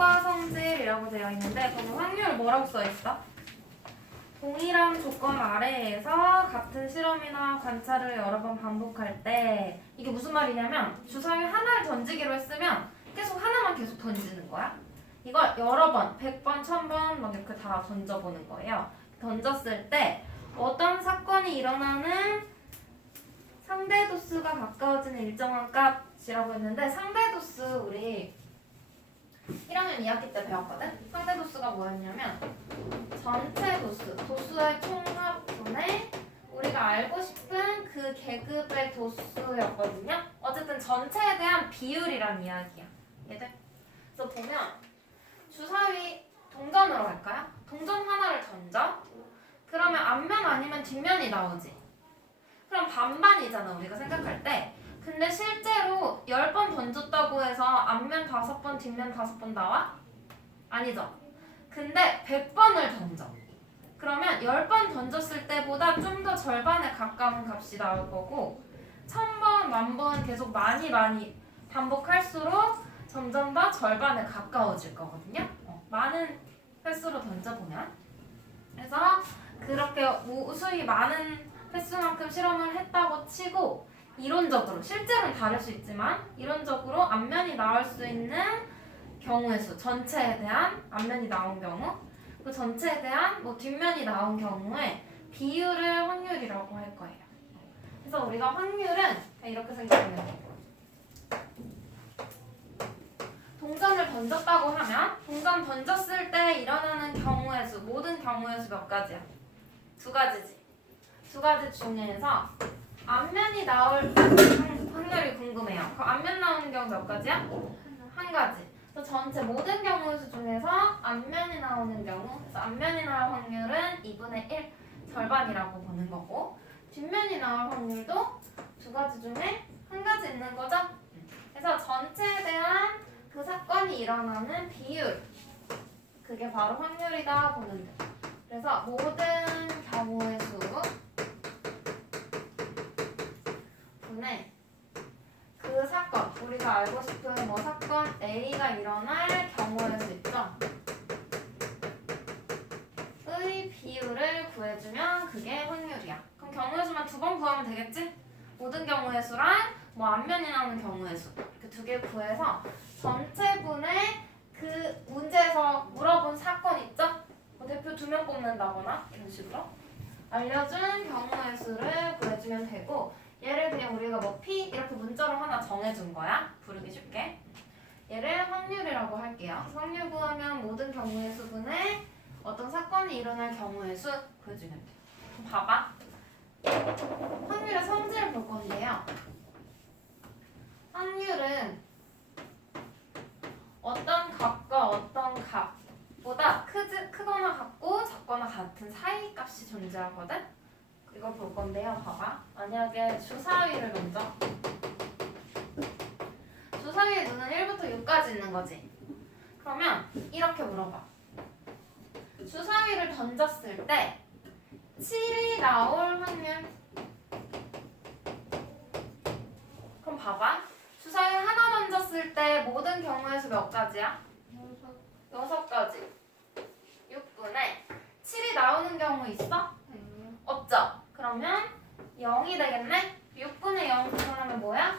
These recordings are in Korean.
효과 성질이라고 되어 있는데 거기 확률 뭐라고 써 있어? 동일한 조건 아래에서 같은 실험이나 관찰을 여러 번 반복할 때 이게 무슨 말이냐면 주사위 하나를 던지기로 했으면 계속 하나만 계속 던지는 거야. 이걸 여러 번, 100번, 1000번 막 이렇게 다 던져보는 거예요. 던졌을 때 어떤 사건이 일어나는 상대 도수가 가까워지는 일정한 값이라고 했는데 상대 도수 우리 1학년 2학기 때 배웠거든? 상대 도수가 뭐였냐면 전체 도수, 도수의 총합분의 우리가 알고 싶은 그 계급의 도수였거든요. 어쨌든 전체에 대한 비율이란 이야기야. 얘들. 그래서 보면 주사위 동전으로 할까요? 동전 하나를 던져. 그러면 앞면 아니면 뒷면이 나오지. 그럼 반반이잖아 우리가 생각할 때. 근데 실제로 10번 던졌다고 해서 앞면 5번, 뒷면 5번 나와? 아니죠. 근데 100번을 던져. 그러면 10번 던졌을 때보다 좀 더 절반에 가까운 값이 나올 거고 1000번, 1000번 계속 많이 반복할수록 점점 더 절반에 가까워질 거거든요. 많은 횟수로 던져보면. 그래서 그렇게 우수히 많은 횟수만큼 실험을 했다고 치고 이론적으로, 실제로는 다를 수 있지만 이론적으로 앞면이 나올 수 있는 경우의 수, 전체에 대한 앞면이 나온 경우 그 전체에 대한 뭐 뒷면이 나온 경우에 비율을 확률이라고 할 거예요. 그래서 우리가 확률은 이렇게 생각하면 돼요. 동전을 던졌다고 하면 동전 던졌을 때 일어나는 경우의 수, 모든 경우의 수 몇 가지야? 2가지지. 2가지 중에서 앞면이 나올 확률이 궁금해요. 그 앞면 나오는 경우 몇 가지야? 1가지. 그래서 전체 모든 경우의 수 중에서 앞면이 나오는 경우, 그래서 앞면이 나올 확률은 2분의 1, 절반이라고 보는 거고 뒷면이 나올 확률도 2가지 중에 1가지 있는 거죠? 그래서 전체에 대한 그 사건이 일어나는 비율, 그게 바로 확률이다 보는 데. 그래서 모든 경우의 수 분의 그 사건, 우리가 알고 싶은 뭐 사건 A가 일어날 경우의 수 있죠? 의 비율을 구해주면 그게 확률이야. 그럼 경우의 수만 2번 구하면 되겠지? 모든 경우의 수랑 뭐 앞면이 나오는 경우의 수 이렇게 2개 구해서 전체분의 그 문제에서 물어본 사건 있죠? 뭐 대표 2명 뽑는다거나 이런 식으로 알려준 경우의 수를 구해주면 되고 얘를 그냥 우리가 뭐 P 이렇게 문자로 하나 정해준 거야. 부르기 쉽게. 얘를 확률이라고 할게요. 확률 구하면 모든 경우의 수분에 어떤 사건이 일어날 경우의 수 구해주면 돼. 그럼 봐봐. 확률의 성질을 볼 건데요. 확률은 어떤 값과 어떤 값보다 크거나 같고 작거나 같은 사이 값이 존재하거든? 이걸 볼 건데요. 봐봐. 만약에 주사위를 먼저 주사위의 눈은 1부터 6까지 있는 거지. 그러면 이렇게 물어봐. 주사위를 던졌을 때 7이 나올 확률. 그럼 봐봐. 주사위 하나 던졌을 때 모든 경우의 수 몇 가지야? 6가지. 6분의 7이 나오는 경우 있어? 없죠? 그러면 0이 되겠네? 6분의 0 구분하면 뭐야?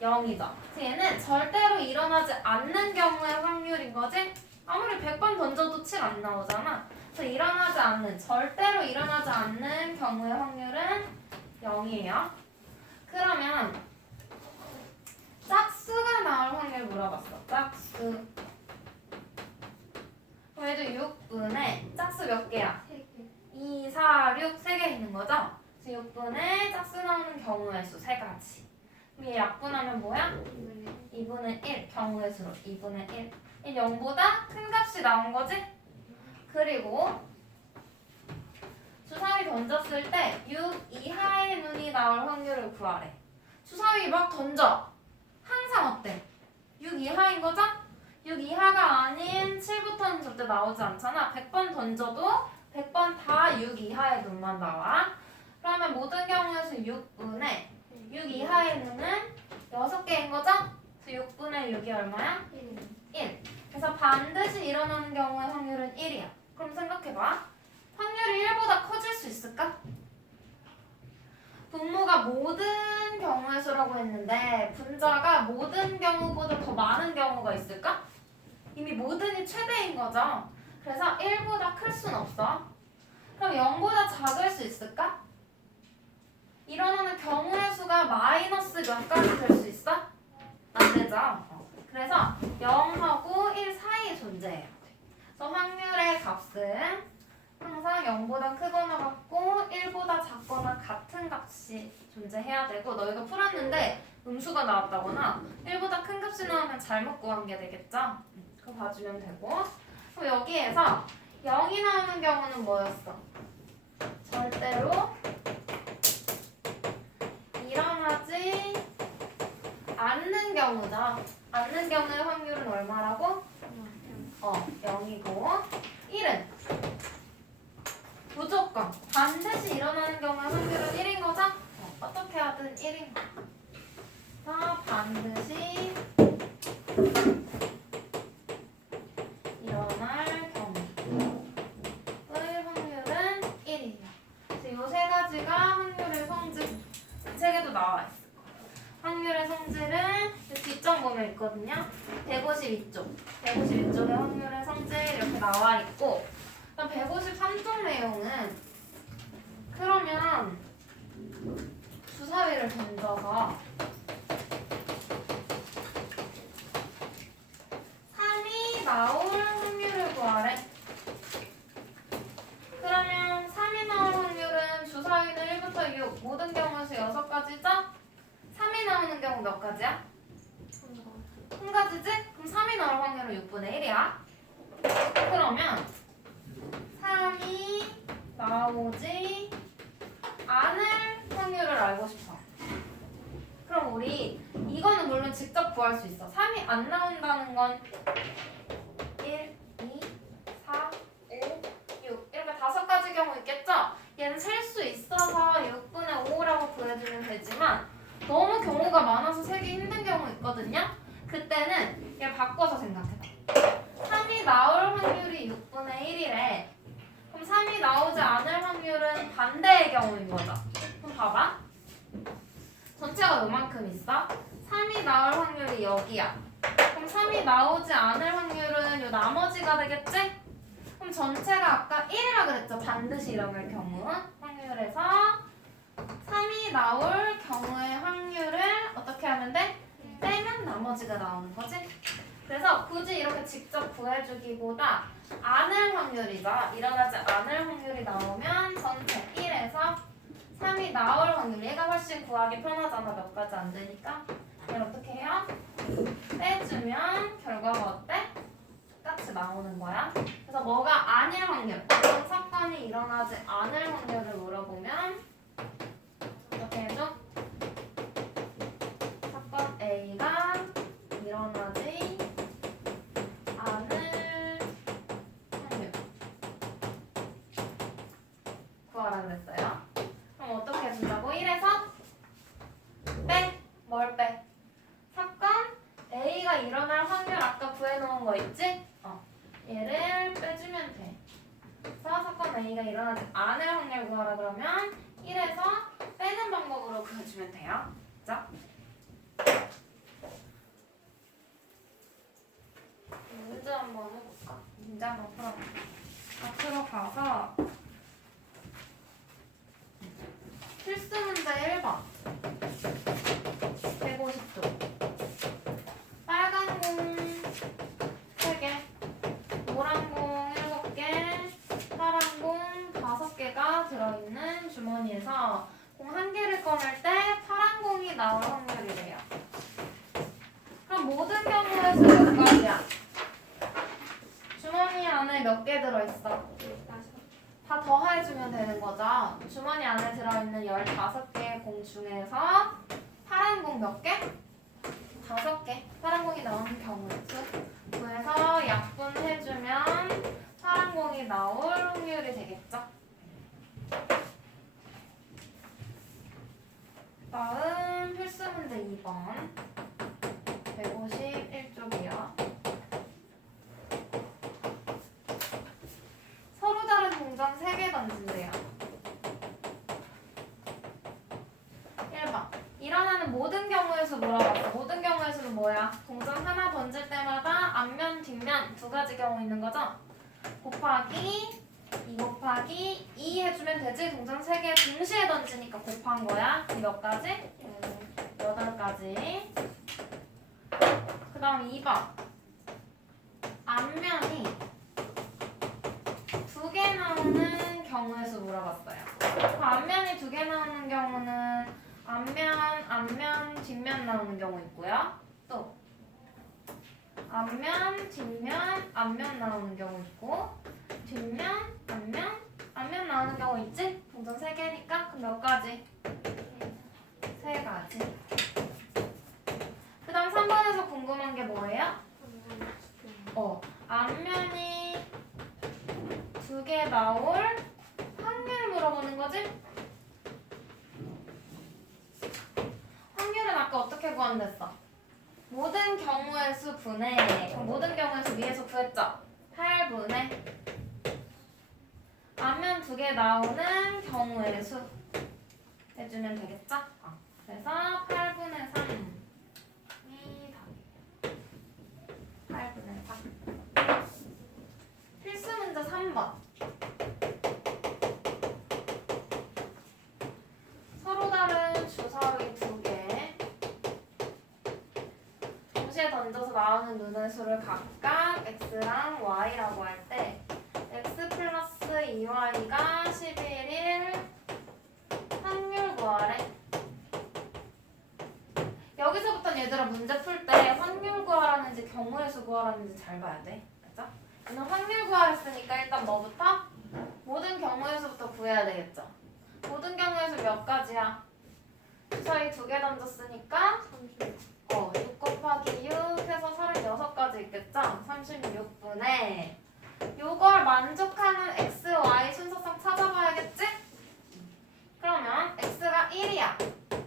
0이죠. 얘는 절대로 일어나지 않는 경우의 확률인 거지? 아무리 100번 던져도 7 안 나오잖아. 그래서 절대로 일어나지 않는 경우의 확률은 0이에요. 그러면 짝수가 나올 확률 물어봤어. 짝수. 그럼 얘도 6분의 짝수 몇 개야? 2, 4, 6, 3개 있는 거죠? 그래서 6분의 짝수 나오는 경우의 수 3가지. 그럼 얘 약분하면 뭐야? 2분의 1 경우의 수로 2분의 1. 이 0보다 큰 값이 나온 거지? 그리고 주사위 던졌을 때 6 이하의 눈이 나올 확률을 구하래. 주사위 막 던져. 항상 어때? 6 이하인 거죠? 6 이하가 아닌 7부터는 절대 나오지 않잖아. 100번 던져도 100번 다 6 이하의 눈만 나와. 그러면 모든 경우에서 6분의 6 이하의 눈은 6개인 거죠? 그래서 6분의 6이 얼마야? 1. 그래서 그래서 반드시 일어나는 경우의 확률은 1이야. 그럼 생각해봐. 확률이 1보다 커질 수 있을까? 분모가 모든 경우의 수라고 했는데 분자가 모든 경우보다 더 많은 경우가 있을까? 이미 모든이 최대인 거죠. 그래서 1보다 클 순 없어. 그럼 0보다 작을 수 있을까? 일어나는 경우의 수가 마이너스 몇 가지 될 수 있어? 안 되죠. 그래서 0하고 1 사이에 존재해요. 그래서 확률의 값은 항상 0보다 크거나 같고 1보다 작거나 같은 값이 존재해야 되고, 너희가 풀었는데 음수가 나왔다거나 1보다 큰 값이 나오면 잘못 구한 게 되겠죠? 그거 봐주면 되고. 그럼 여기에서 0이 나오는 경우는 뭐였어? 절대로 일어나지 않는 경우죠. 않는 경우의 확률은 얼마라고? 0이고 1은 무조건 반드시 일어나는 경우의 확률은 1인 거죠? 어떻게 하든 1인 거. 반드시 일어날 경우의 확률은 1이에요. 이 세 가지가 확률의 성질. 이 책에도 나와 있을 거예요. 확률의 성질은 뒷점 보면 있거든요. 152쪽. 152쪽에 확률의 성질 이렇게 나와 있고, 153쪽 내용은 그러면 주사위를 던져서 3이 나올 확률을 구하래. 그러면 3이 나올 확률은 주사위는 1부터 6 모든 경우에서 6가지죠? 3이 나오는 경우 몇 가지야? 한 가지지? 그럼 3이 나올 확률은 6분의 1이야. 그러면 3이 나오지 않을 확률을 알고 싶어. 그럼 우리 이거는 물론 직접 구할 수 있어. 3이 안 나온다는 건 1, 2, 4, 5, 6 이렇게 5가지 경우 있겠죠? 얘는 셀 수 있어서 6분의 5라고 구해주면 되지만 너무 경우가 많아서 세기 힘든 경우 있거든요? 그때는 얘 바꿔서 생각해봐. 3이 나올 확률이 6분의 1이래. 그럼 3이 나오지 않을 확률은 반대의 경우인 거죠. 그럼 봐봐. 전체가 요만큼 있어. 3이 나올 확률이 여기야. 그럼 3이 나오지 않을 확률은 요 나머지가 되겠지? 그럼 전체가 아까 1이라 그랬죠. 반드시 일어날 경우. 확률에서 3이 나올 경우의 확률을 어떻게 하면 돼? 빼면 나머지가 나오는 거지. 그래서 굳이 이렇게 직접 구해주기보다 않을 확률이죠. 일어나지 않을 확률이 나오면 전체 1에서 3이 나올 확률. 얘가 훨씬 구하기 편하잖아. 몇 가지 안 되니까. 얘를 어떻게 해요? 빼주면 결과가 어때? 똑같이 나오는 거야. 그래서 뭐가 아닐 확률, 어떤 사건이 일어나지 않을 확률을 물어보면 어떻게 해줘? 사건 A가 일어나지 않을 확률 구하라 그랬어요. 그럼 어떻게 해준다고? 1에서 빼. 뭘 빼? 사건 A가 일어날 확률 아까 구해놓은 거 있지? 얘를 빼주면 돼. 그래서 사건 A가 일어나지 않을 확률 구하라 그러면 1에서 빼는 방법으로 구해주면 돼요. 그죠? 문제 한번 해볼까? 문제 한번 풀어볼까? 앞으로 가서 필수 문제 1번 150쪽 빨간 공 3개, 노란 공 7개, 파란 공 5개가 들어있는 주머니에서 공 1개를 꺼낼 때 파란 공이 나올 확률이래요. 그럼 모든 경우에서 몇 가지야? 주머니 안에 몇 개 들어있어? 다 더해주면 되는 거죠. 주머니 안에 들어있는 15개의 공 중에서 파란 공 몇 개? 5개. 파란 공이 나오는 경우였죠. 그래서 약분해주면 파란 공이 나올 확률이 되겠죠. 다음 필수 문제 2번 151쪽이요. 경우의 수 물어봤어. 모든 경우의 수는 뭐야? 동전 하나 던질 때마다 앞면, 뒷면 두 가지 경우 있는 거죠? 곱하기 2 곱하기 2 해주면 되지? 동전 3개 동시에 던지니까 곱한 거야. 몇 가지? 8가지. 그 다음 2번. 앞면이 2개 나오는 경우의 수 물어봤어요. 앞면이 2개 나오는 경우는 앞면, 뒷면 나오는 경우 있고요. 또 앞면, 뒷면, 앞면 나오는 경우 있고 뒷면, 앞면 나오는 경우 있지? 동전 3개니까 그럼 몇 가지? 3가지. 그 다음 3번에서 궁금한 게 뭐예요? 앞면이 2개 나올 확률 물어보는 거지? 확률은 아까 어떻게 구한댔어? 모든 경우의 수 분의 그럼 모든 경우의 수 위에서 구했죠? 8분의 앞면 2개 나오는 경우의 수 해주면 되겠죠? 그래서 8분의 3이 답이에요. 8분의 3. 필수 문제 3번. 서로 다른 주사위 2개 동시에 던져서 나오는 눈의 수를 각각 x랑 y라고 할 때 x 플러스 2y가 11일 확률 구하래. 여기서부터 얘들아 문제 풀 때 확률 구하라는지 경우의 수 구하라는지 잘 봐야 돼. 알죠? 오늘 확률 구하랬으니까 일단 뭐부터? 모든 경우의 수부터 구해야 되겠죠. 모든 경우의 수 몇 가지야? 주사위 2개 던졌으니까 6 곱하기 6 해서 36가지 있겠죠? 36분의 요걸 만족하는 x, y 순서상 찾아봐야겠지? 그러면 x가 1이야.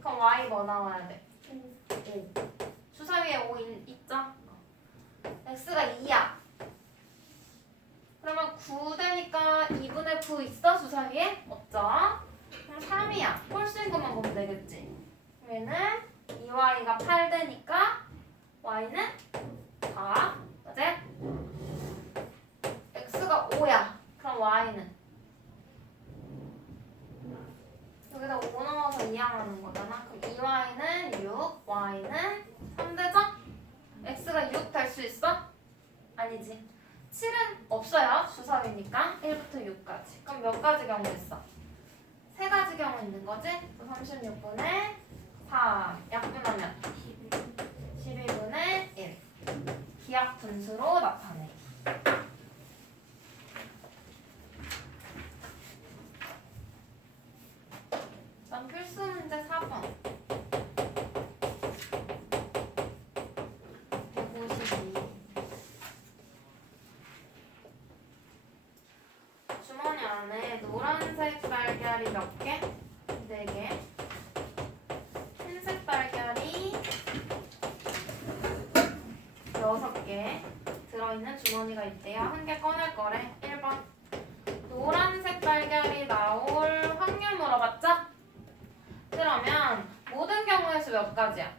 그럼 y 뭐 나와야 돼? 5. 주사위에 5 있죠? x가 2야. 그러면 9 되니까 2분의 9 있어? 주사위에? 없죠? 그럼 3이야. 홀수인 것만 보면 되겠지? 그러면은 2y가 8 되니까 y는 4. 맞지? x가 5야. 그럼 y는 여기다 5 넣어서 이항하는 거잖아. 그럼 2y는 6, y는 3 되죠? x가 6 될 수 있어? 아니지. 7은 없어요. 주사위니까 1부터 6까지. 그럼 몇 가지 경우 있어? 3가지 경우 있는 거지? 36분의 3 약분하면 12분의 1 기하 분수로 나타내기. 그럼 필수 문제 4번 152 주머니 안에 노란색 달걀이 몇 개? 4개. 흰색 달걀이 6개 들어있는 주머니가 있대요. 한 개 꺼낼 거래. 1번. 노란색 달걀이 나올 확률 물어봤죠? 그러면 모든 경우의 수 몇 가지야?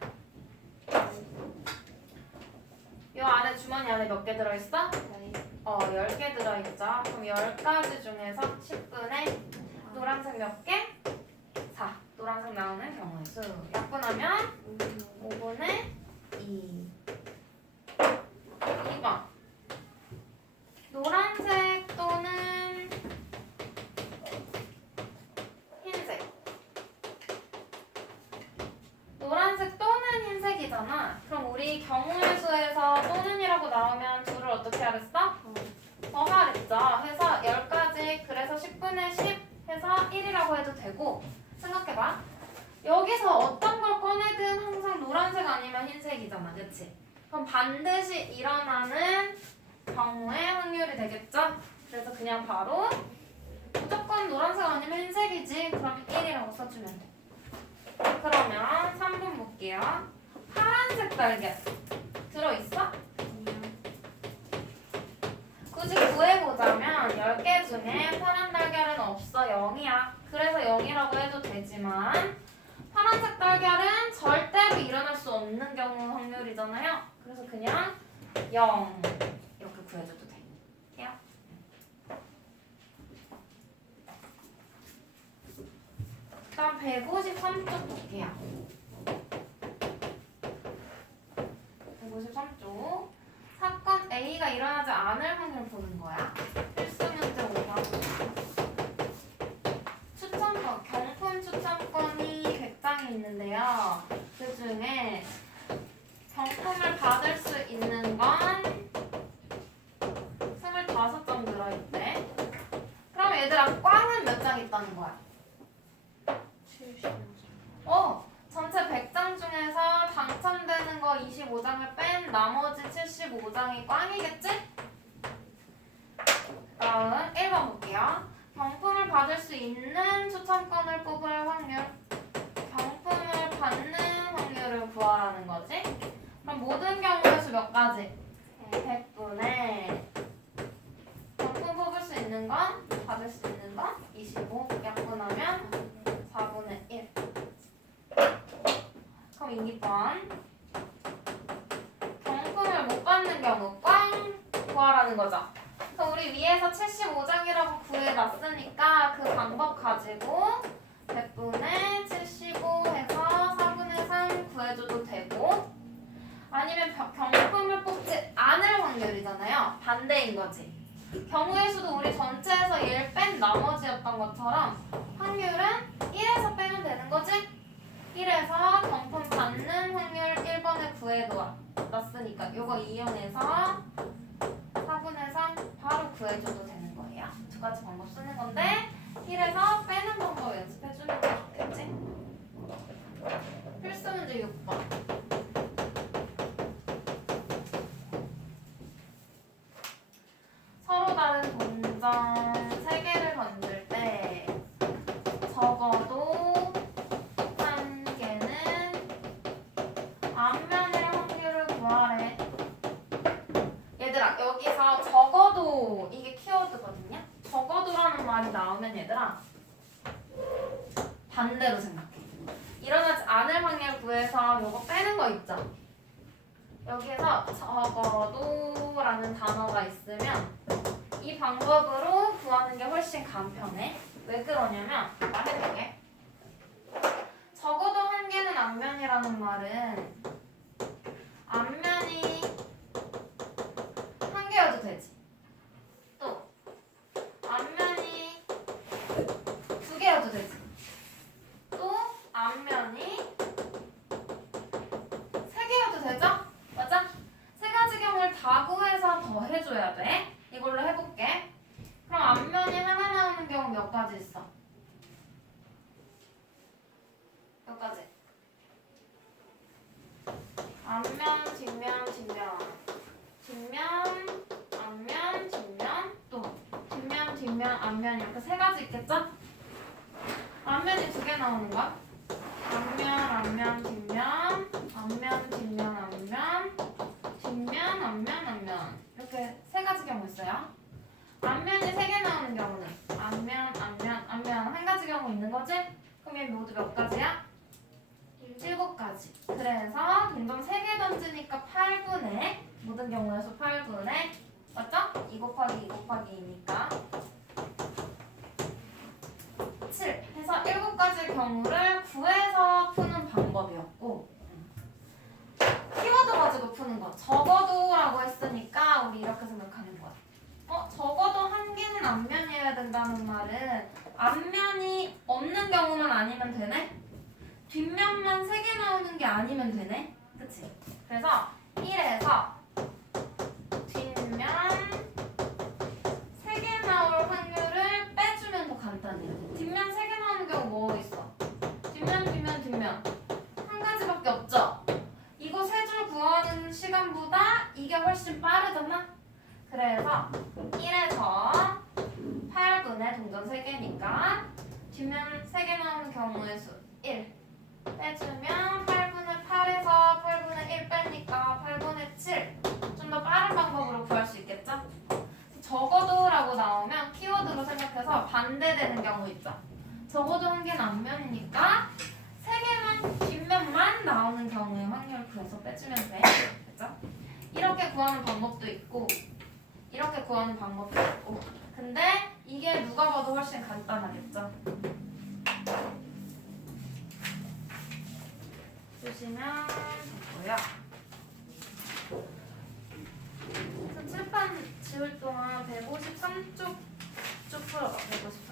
이 안에 주머니 안에 몇 개 들어있어? 10개 들어있죠. 그럼 10가지 중에서 10분의 노란색 몇 개? 4. 노란색 나오는 경우의 수. 약분하면 5분의 2. 2번. 노란색 또는 흰색. 노란색 또는 흰색이잖아. 그럼 우리 경우의 수에서 또는이라고 나오면 둘을 어떻게 하겠어? 더하랬죠. 해서 10가지 그래서 10분의 10 해서 1이라고 해도 되고 생각해봐. 여기서 어떤 걸 꺼내든 항상 노란색 아니면 흰색이잖아. 그치? 그럼 반드시 일어나는 경우의 확률이 되겠죠? 그래서 그냥 바로 무조건 노란색 아니면 흰색이지. 그럼 1이라고 써주면 돼. 그러면 3번 볼게요. 파란색 달걀 들어있어? 굳이 구해보자면 10개 중에 파란 달걀은 없어. 0이야. 그래서 0이라고 해도 되지만 파란 빨간색 달걀은 절대로 일어날 수 없는 경우 확률이잖아요. 그래서 그냥 0 이렇게 구해줘도 돼. 돼요? 그다음 153쪽 볼게요. 153쪽. 사건 A가 일어나지 않을 확률 보는 거야. 필수 문제 5번. 추천권, 경품 추천권이 100장이 있는데요. 그 중에 경품을 받을 수 있는 건 25장 들어있대. 그럼 얘들아, 꽝은 몇 장 있다는 거야? 75장. 전체 100장 중에서 당첨되는 거 25장을 뺀 나머지 75장이 꽝이겠지? 다음 1번 볼게요. 경품을 받을 수 있는 추천권을 뽑을 확률. 경품을 받는 확률을 구하라는 거지. 그럼 모든 경우의 수 몇 가지? 100분의 경품 뽑을 수 있는 건, 받을 수 있는 건 25. 약분하면 4분의 1. 그럼 2번. 경품을 못 받는 경우 꽝 구하라는 거죠. 그래서 우리 위에서 75장이라고 구해놨으니까 그 방법 가지고 100분의 75 해서 4분의 3 구해줘도 되고, 아니면 경품을 뽑지 않을 확률이잖아요. 반대인 거지. 경우의 수도 우리 전체에서 1 뺀 나머지였던 것처럼 확률은 1에서 빼면 되는 거지? 1에서 경품 받는 확률 1번을 구해놨으니까 요거 이용해서 4분의 3 바로 구해줘도 되는 거예요. 두 가지 방법 쓰는 건데 1에서 빼는 방법 연습해주는 게 좋겠지? 필수 문제 6번. 서로 다른 동전 3개를 던질 때 적어도 한 개는 앞면의 확률을 구하래. 얘들아, 여기서 적어도 이게 키워드거든요. 적어도라는 말이 나오면 얘들아 반대로 생각해. 일어나지 않을 확률 구해서 요거 빼는 거 있죠. 여기에서 적어도라는 단어가 있으면 이 방법으로 구하는 게 훨씬 간편해. 왜 그러냐면 말해줄게. 적어도 한 개는 앞면이라는 말은 앞면이 한 개여도 되지. 또 앞면이 2개여도 되지. 또 앞면이 3개여도 되죠? 맞아? 세 가지 경우를 다 구해서 더 해줘야 돼. 이걸로 해볼게. 그럼 앞면이 하나 나오는 경우 몇 가지 있어? 몇 가지? 앞면, 뒷면, 뒷면. 뒷면, 앞면, 뒷면. 또 뒷면, 뒷면, 앞면 이렇게 3가지 있겠죠? 앞면이 2개 나오는 거야. 앞면, 앞면, 뒷면. 앞면, 뒷면, 앞면. 뒷면, 앞면, 앞면. 이렇게 3가지 경우 있어요. 앞면이 3개 나오는 경우는 앞면, 앞면, 앞면 한 가지 경우 있는 거지? 그럼 얘 모두 몇 가지야? 7가지. 그래서 동전 3개 던지니까 8분의 모든 경우에서 8분의 맞죠? 2 곱하기 2 곱하기 2니까 7 해서 7가지 경우를 구해서 푸는 방법이었고, 키워드 가지고 푸는 거 적어도라고 했으니까 우리 이렇게 생각하는 거야. 적어도 한 개는 앞면이어야 된다는 말은 앞면이 없는 경우만 아니면 되네? 뒷면만 3개 나오는 게 아니면 되네? 그치? 그래서 1에서 뒷면 3개 나올 확률을 빼주면 더 간단해요. 뒷면 3개 나오는 경우 뭐 있어? 뒷면, 뒷면, 뒷면 한 가지밖에 없죠? 이거 3줄 구하는 시간보다 이게 훨씬 빠르잖아? 그래서 1에서 8분의 동전 3개니까 뒷면 3개 나오는 경우의 수 1 빼주면 8분의 8에서 8분의 1 빼니까 8분의 7. 좀 더 빠른 방법으로 구할 수 있겠죠? 적어도라고 나오면 키워드로 생각해서 반대되는 경우 있죠. 적어도 한 개는 앞면이니까 3개만 해서 빼주면 돼. 그죠? 이렇게 구하는 방법도 있고 이렇게 구하는 방법도 있고 근데 이게 누가 봐도 훨씬 간단하겠죠? 보시면 되고요. 칠판 지울 동안 153쪽 쭉 풀어봐. 153.